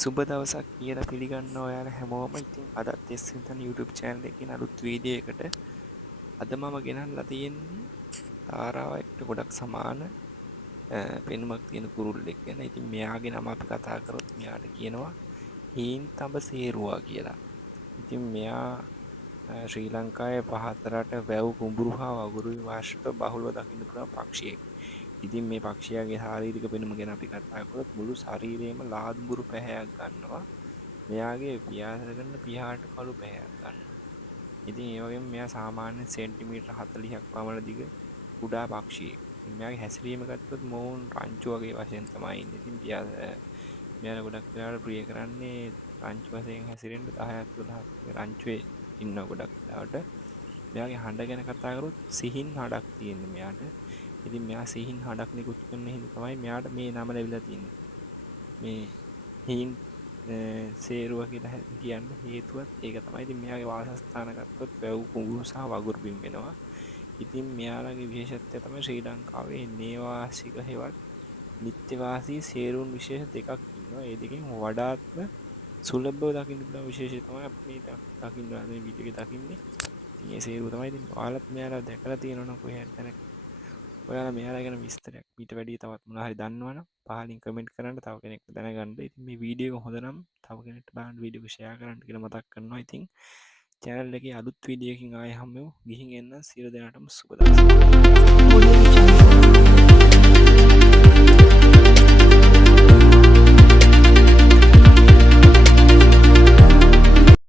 සුබ දවසක් කියලා පිළිගන්නවා ඔයාලා හැමෝම. ඉතින් අදත් එස්සින්තන් YouTube channel එකකින් අලුත් වීඩියෝ එකට අද මම ගෙනල්ලා තියෙන්නේ තාරාව එක්ක ගොඩක් සමාන පෙනුමක් තියෙන කුරුල්ලෙක් ගැන. ඉතින් මෙයාගේ නම අපි කතා කරොත් මෙයාට කියනවා හීන්තඹ සේරුවා කියලා. ඉතින් මෙයා ශ්‍රී ලංකාවේ පහතරට වැව් කුඹුරු හා වගුරු වාර්ෂික බහුලව දකින්න පුළුවන් පක්ෂියෙක්. ඉතින් මේ පක්ෂියාගේ ශාරීරික පෙනුම ගැන අපි කතා කරොත් මුළු ශරීරයේම ලාදුඹුරු පැහැයක් ගන්නවා. මෙයාගේ පියාසර කරන පියාට කළු පැහැයක් ගන්නවා. ඉතින් ඒ වගේම මෙයා සාමාන්‍ය සෙන්ටිමීටර් 40ක් පමණ දිග කුඩා පක්ෂියෙක්. ඉතින් මෙයාගේ හැසිරීම ගත්තොත් මොවුන් රංචු වගේ වශයෙන් තමයි ඉන්නේ. ඉතින් මෙයාලා ගොඩක් වෙලාවට ප්‍රිය කරන්නේ රංචු වශයෙන් හැසිරෙන්න 10ක් 12ක් රංචුවේ ඉන්නවා ගොඩක් වෙලාවට. මෙයාගේ හඬ ගැන කතා කරොත් සිහින් හඬක් තියෙනවා මෙයාට. ඉතින් මෙයා සිහින් හඬක් නිකුත් කරන හින්දා තමයි මෙයාට මේ නම ලැබිලා තියෙන්නේ. මේ හීන් සේරුව කියලා කියන්න හේතුවත් ඒක තමයි. ඉතින් මෙයාගේ වාසස්ථාන ගත්තොත් වැව් කුඹුරු සහ වගුරු බිම් වෙනවා. ඉතින් මෙයාලගේ විශේෂත්වය තමයි ශ්‍රී ලංකාවේ නේවාසික හෙවත් නිත්‍යවාසී සේරුන් විශේෂ දෙකක් ඉන්නවා. ඒ දෙකෙන් වඩාත්ම සුලභව දකින්න පුළුවන් විශේෂය තමයි අපි මේ දකින්න මේ වීඩියෝ එකේ දකින්නේ. ඉතින් ඒ සේරුව තමයි. ඉතින් ඔයාලත් මෙයාලා දැකලා තියෙනවනම් කොහේ හරි තැනක ඔයාලා මෙයාලා ගැන විස්තරයක් ඊට වැඩිය තවත් මොනවා හරි දන්නවනම් පහලින් කමෙන්ට් කරන්න තව කෙනෙක්ට දැනගන්න. ඉතින් මේ වීඩියෝ එක හොඳ නම් තව කෙනෙක්ට බලන්න වීඩියෝ එක ෂෙයා කරන්න කියලා මතක් කරනවා. ඉතින් channel එකේ අලුත් වීඩියෝ එකකින් ආයෙ හම්බෙමු. ගිහින් එන්න සියලු දෙනාටම සුබ දවසක්.